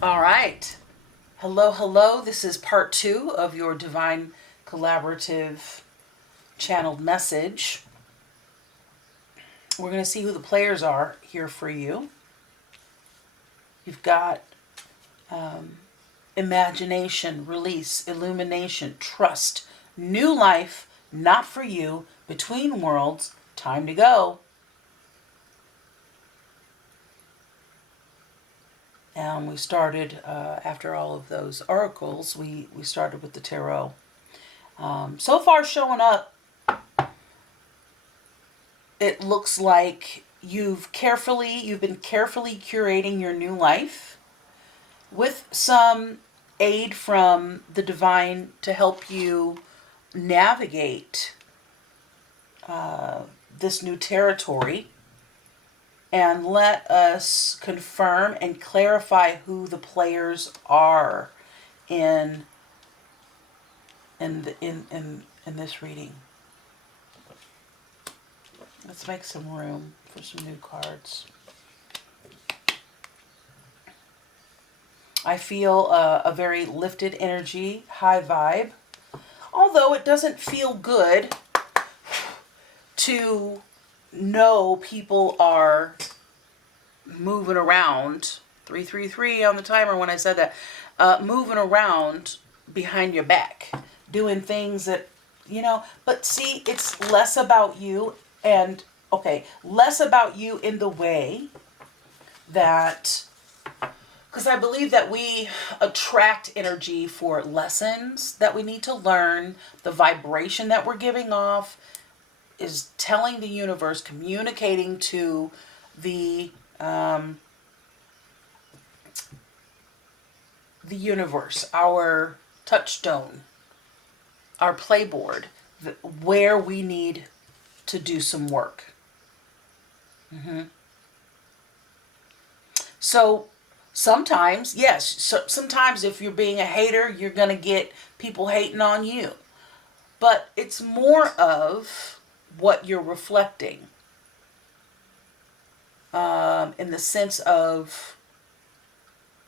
All right. Hello, hello. This is part 2 of your Divine Collaborative channeled message. We're going to see who the players are here for you. You've got imagination, release, illumination, trust, new life, not for you, between worlds, time to go. And we started, after all of those oracles, we started with the tarot. So far showing up, it looks like you've been carefully curating your new life with some aid from the divine to help you navigate this new territory, and let us confirm and clarify who the players are in this reading. Let's make some room for some new cards. I feel a very lifted energy, high vibe. Although it doesn't feel good to know people are moving around. 333 on the timer when I said that. Moving around behind your back. Doing things that, but see, it's less about you and, less about you in the way that, because I believe that we attract energy for lessons that we need to learn. The vibration that we're giving off is telling the universe, communicating to the universe, our touchstone, our playboard, where we need to do some work. So sometimes, yes, sometimes if you're being a hater, you're going to get people hating on you. But it's more of what you're reflecting, in the sense of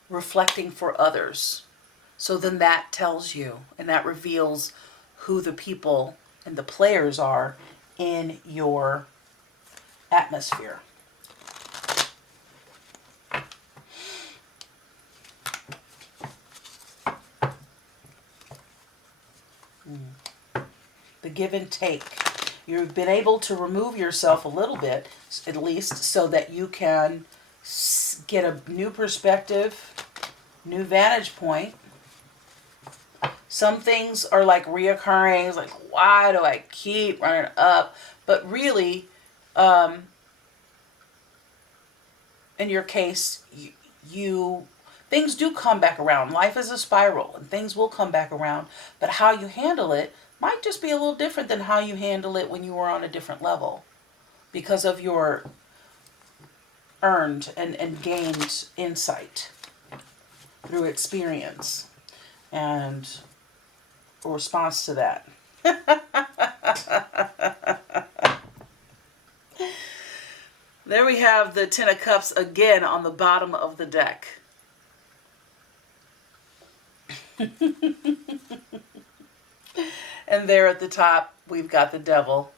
reflecting for others. So then that tells you, and that reveals who the people and the players are in your atmosphere. The give and take. You've been able to remove yourself a little bit, at least, so that you can get a new perspective, new vantage point. Some things are like reoccurring. It's like, why do I keep running up? But really, in your case, you things do come back around. Life is a spiral, and things will come back around. But how you handle it might just be a little different than how you handle it when you were on a different level, because of your earned and gained insight through experience and a response to that. There we have the Ten of Cups again on the bottom of the deck. And there at the top, we've got the Devil.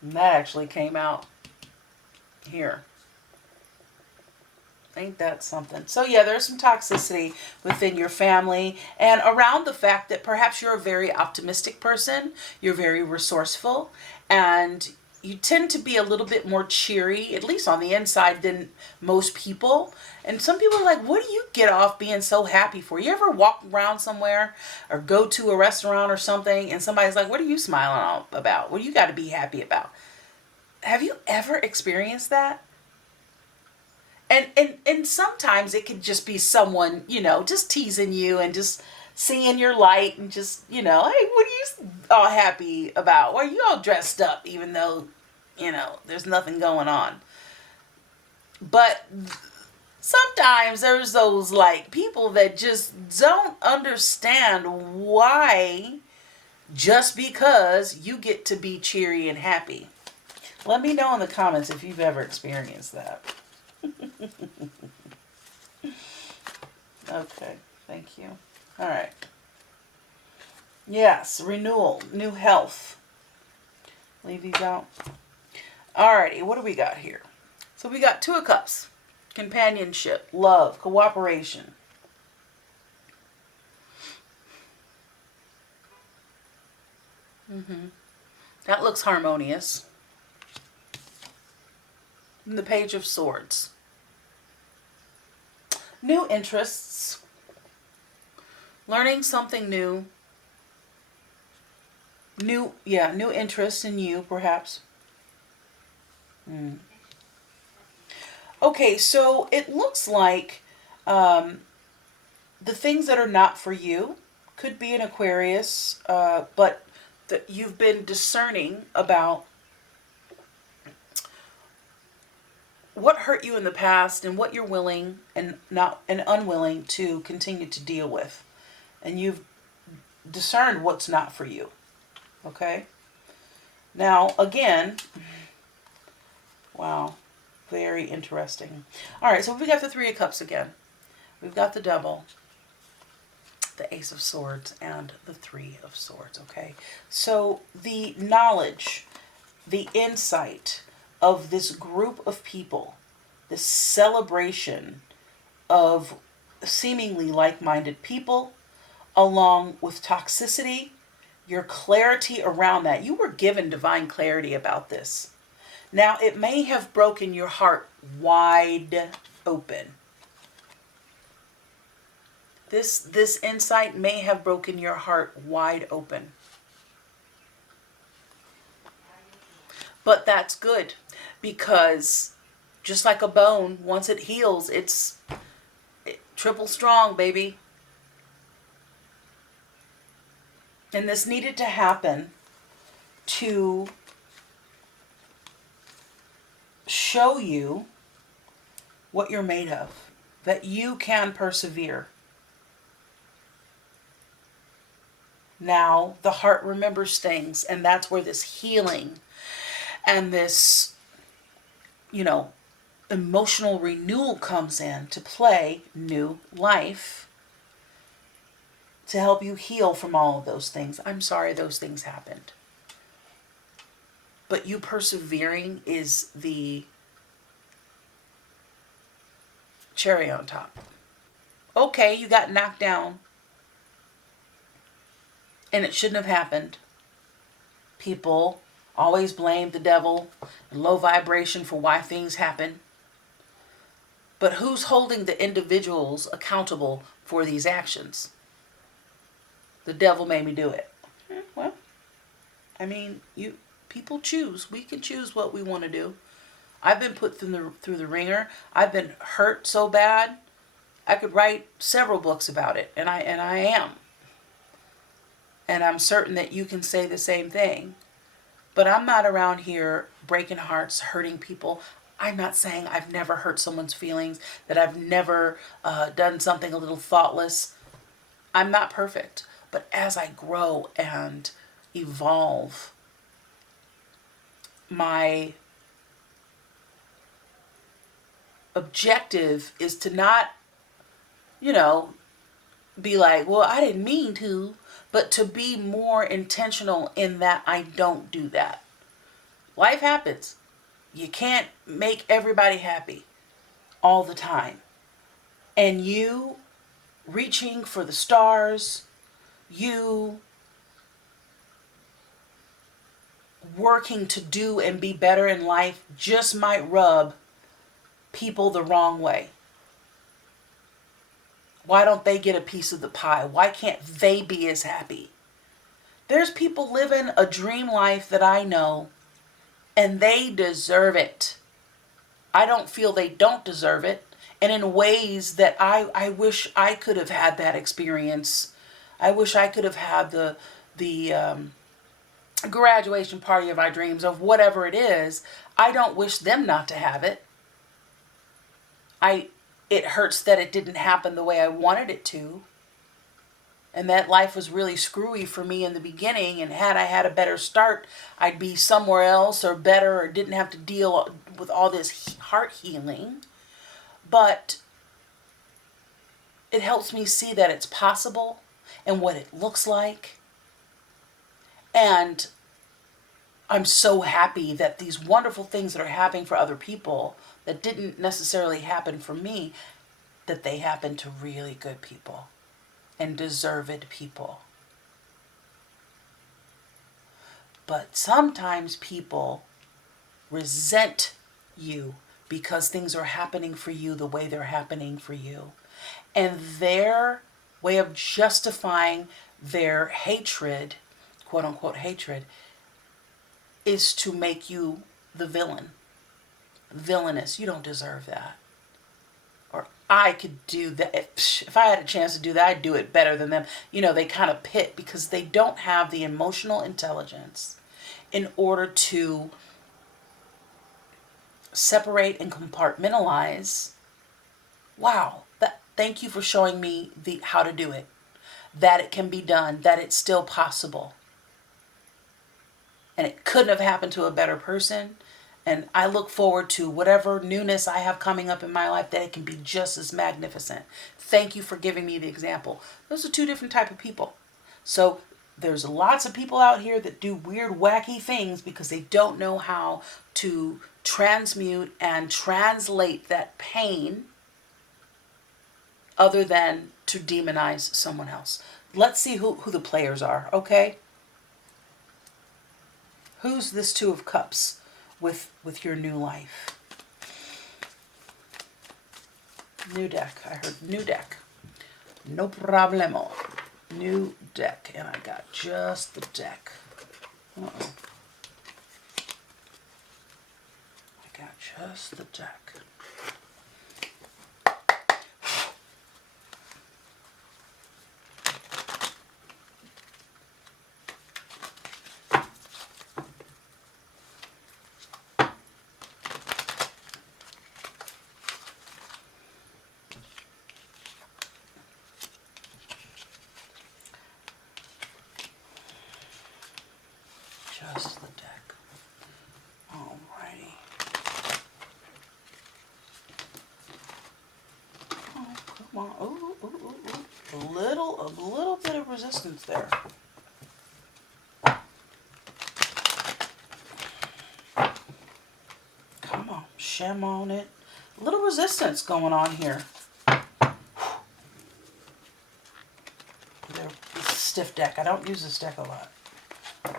And that actually came out here. Ain't that something? So yeah, there's some toxicity within your family and around the fact that perhaps you're a very optimistic person, you're very resourceful, and you tend to be a little bit more cheery, at least on the inside, than most people. And some people are like, what do you get off being so happy for? You ever walk around somewhere or go to a restaurant or something and somebody's like, what are you smiling about? What do you got to be happy about? Have you ever experienced that? And sometimes it could just be someone, just teasing you and just seeing your light and just, hey, what are you all happy about? Why are you all dressed up even though, there's nothing going on? But sometimes there's those like people that just don't understand why just because you get to be cheery and happy. Let me know in the comments if you've ever experienced that. Okay, thank you. All right. Yes, renewal, new health. Leave these out. Alrighty, what do we got here? So we got Two of Cups, companionship, love, cooperation. That looks harmonious. And the Page of Swords. New interests. Learning something new. New interests in you, perhaps. Okay, so it looks like the things that are not for you could be an Aquarius, but you've been discerning about what hurt you in the past and what you're willing and not and unwilling to continue to deal with, and you've discerned what's not for you. Okay. Now again, wow, very interesting. All right, so we got the Three of Cups again. We've got the Devil, the Ace of Swords, and the Three of Swords. Okay, so the knowledge, the insight of this group of people, this celebration of seemingly like-minded people, along with toxicity, your clarity around that. You were given divine clarity about this. Now, it may have broken your heart wide open. This insight may have broken your heart wide open. But that's good, because just like a bone, once it heals, it's triple strong, baby. And this needed to happen to show you what you're made of, that you can persevere. Now, the heart remembers things, and that's where this healing and this, emotional renewal comes in to play. New life to help you heal from all of those things. I'm sorry those things happened. But you persevering is the cherry on top. Okay, you got knocked down, and it shouldn't have happened. People always blame the devil and low vibration for why things happen. But who's holding the individuals accountable for these actions? The devil made me do it. Well, I mean, people choose. We can choose what we want to do. I've been put through the ringer. I've been hurt so bad. I could write several books about it, and I am. And I'm certain that you can say the same thing. But I'm not around here breaking hearts, hurting people. I'm not saying I've never hurt someone's feelings, that I've never done something a little thoughtless. I'm not perfect. But as I grow and evolve, my objective is to not, be like, well, I didn't mean to, but to be more intentional in that I don't do that. Life happens. You can't make everybody happy all the time. And you reaching for the stars, you working to do and be better in life just might rub people the wrong way. Why don't they get a piece of the pie? Why can't they be as happy? There's people living a dream life that I know, and they deserve it. I don't feel they don't deserve it. And in ways that I wish I could have had that experience. I wish I could have had the graduation party of my dreams, of whatever it is. I don't wish them not to have it. It hurts that it didn't happen the way I wanted it to. And that life was really screwy for me in the beginning. And had I had a better start, I'd be somewhere else or better, or didn't have to deal with all this heart healing. But it helps me see that it's possible and what it looks like. And I'm so happy that these wonderful things that are happening for other people that didn't necessarily happen for me, that they happen to really good people and deserved people. But sometimes people resent you because things are happening for you the way they're happening for you. And their way of justifying their hatred, quote unquote hatred, is to make you the villain. Villainous. You don't deserve that. Or I could do that. If I had a chance to do that, I'd do it better than them. They kind of pit because they don't have the emotional intelligence in order to separate and compartmentalize. Wow, thank you for showing me how to do it. That it can be done, that it's still possible. And it couldn't have happened to a better person. And I look forward to whatever newness I have coming up in my life, that it can be just as magnificent. Thank you for giving me the example. Those are two different type of people. So there's lots of people out here that do weird, wacky things because they don't know how to transmute and translate that pain other than to demonize someone else. Let's see who the players are, okay? Who's this Two of Cups with your new life? New deck. I heard new deck. No problemo. New deck. And I got just the deck. Uh-oh. I got just the deck. Just the deck. Alrighty. Oh, come on. Ooh, ooh, ooh, ooh. A little bit of resistance there. Come on, shim on it. A little resistance going on here. It's a stiff deck. I don't use this deck a lot.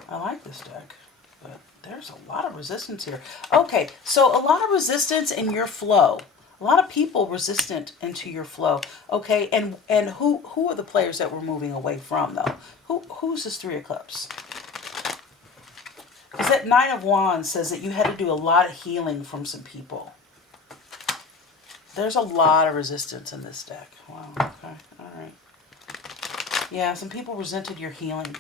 I like this deck, but there's a lot of resistance here. Okay, so a lot of resistance in your flow. A lot of people resistant into your flow. Okay, and who are the players that we're moving away from though? Who's this Three of Cups? Because that Nine of Wands says that you had to do a lot of healing from some people. There's a lot of resistance in this deck. Wow, okay, alright. Yeah, some people resented your healing.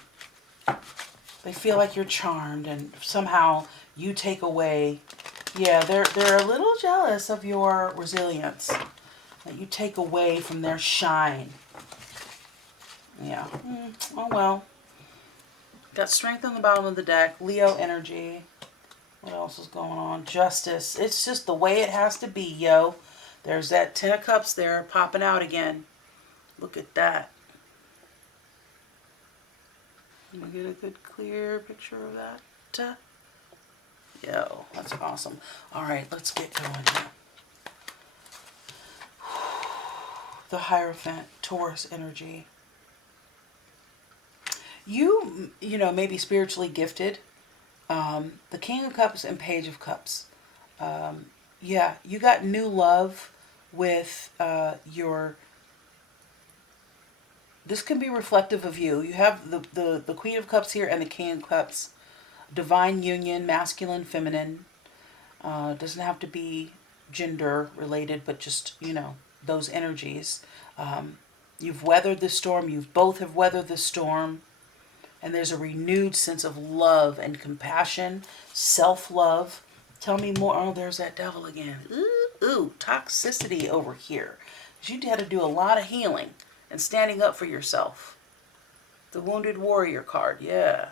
They feel like you're charmed and somehow you take away. Yeah, they're a little jealous of your resilience. That you take away from their shine. Yeah. Oh well. Got Strength on the bottom of the deck. Leo energy. What else is going on? Justice. It's just the way it has to be, yo. There's that Ten of Cups there popping out again. Look at that. Can we get a good clear picture of that? Yo, that's awesome. All right, let's get going here. The Hierophant, Taurus energy. You may be spiritually gifted. The King of Cups and Page of Cups. Yeah, you got new love with your... This can be reflective of you. You have the Queen of Cups here and the King of Cups. Divine union, masculine, feminine. Doesn't have to be gender related, but just, those energies. You've weathered the storm. You both have weathered the storm. And there's a renewed sense of love and compassion, self-love. Tell me more. Oh, there's that devil again. Ooh, toxicity over here. You had to do a lot of healing and standing up for yourself. The Wounded Warrior card, yeah.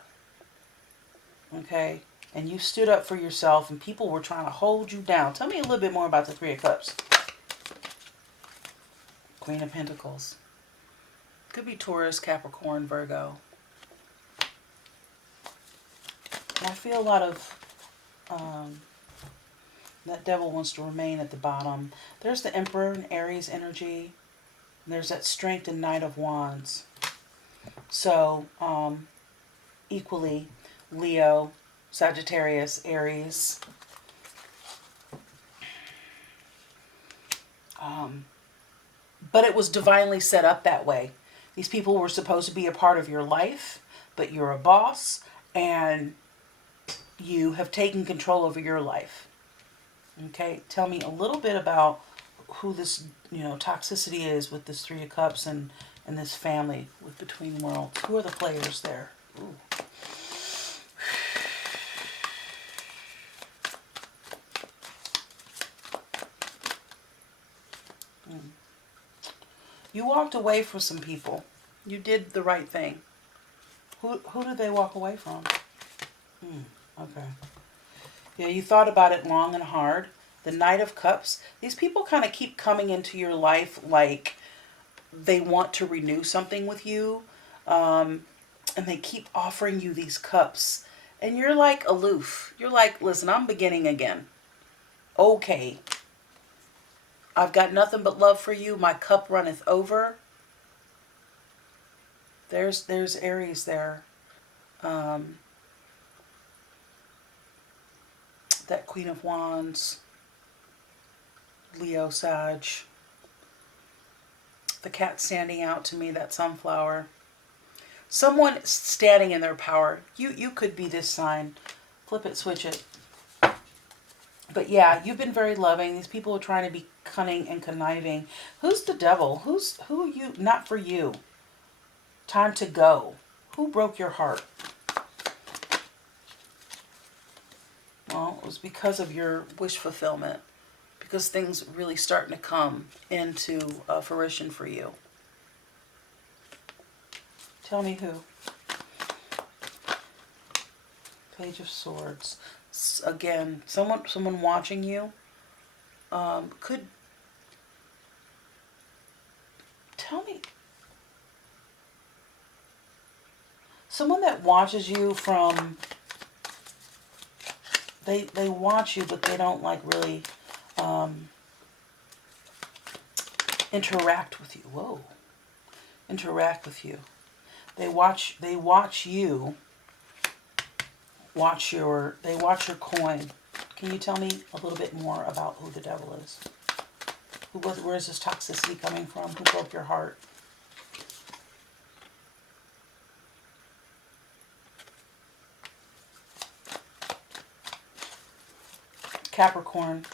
Okay, and you stood up for yourself and people were trying to hold you down. Tell me a little bit more about the Three of Cups. Queen of Pentacles. Could be Taurus, Capricorn, Virgo. And I feel a lot of that devil wants to remain at the bottom. There's the Emperor and Aries energy. And there's that Strength and Knight of Wands. So, equally, Leo, Sagittarius, Aries. But it was divinely set up that way. These people were supposed to be a part of your life, but you're a boss, and you have taken control over your life. Okay, tell me a little bit about who this, toxicity is with this Three of Cups and this family with Between Worlds. Who are the players there? Ooh. You walked away from some people. You did the right thing. Who did they walk away from? Okay. Yeah, you thought about it long and hard. The Knight of Cups. These people kind of keep coming into your life like they want to renew something with you. And they keep offering you these cups. And you're like aloof. You're like, listen, I'm beginning again. Okay. I've got nothing but love for you. My cup runneth over. There's Aries there. That Queen of Wands. Leo, Sag. The cat standing out to me, that sunflower. Someone standing in their power. You could be this sign. Flip it, switch it. But yeah, you've been very loving. These people are trying to be cunning and conniving. Who's the devil? Who are you? Not for you. Time to go. Who broke your heart? Well, it was because of your wish fulfillment. Because things really starting to come into fruition for you. Tell me who. Page of Swords. Again, someone watching you could tell me. Someone that watches you from, they watch you, but they don't like really interact with you. Whoa. Interact with you. They watch you. They watch your coin. Can you tell me a little bit more about who the devil is? Where is this toxicity coming from? Who broke your heart? Capricorn.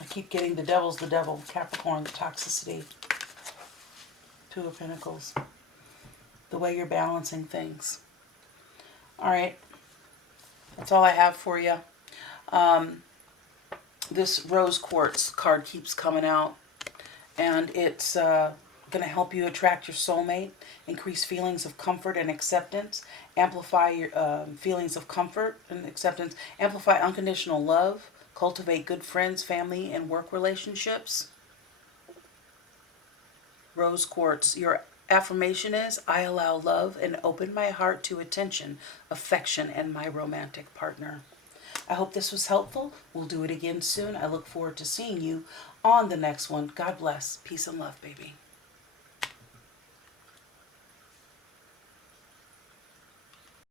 I keep getting the devil's the devil. Capricorn, the toxicity. Two of Pentacles. The way you're balancing things. All right. That's all I have for you. This rose quartz card keeps coming out. And it's going to help you attract your soulmate. Increase feelings of comfort and acceptance. Amplify your feelings of comfort and acceptance. Amplify unconditional love. Cultivate good friends, family, and work relationships. Rose quartz. Your affirmation is, I allow love and open my heart to attention, affection, and my romantic partner. I hope this was helpful. We'll do it again soon. I look forward to seeing you on the next one. God bless. Peace and love, baby.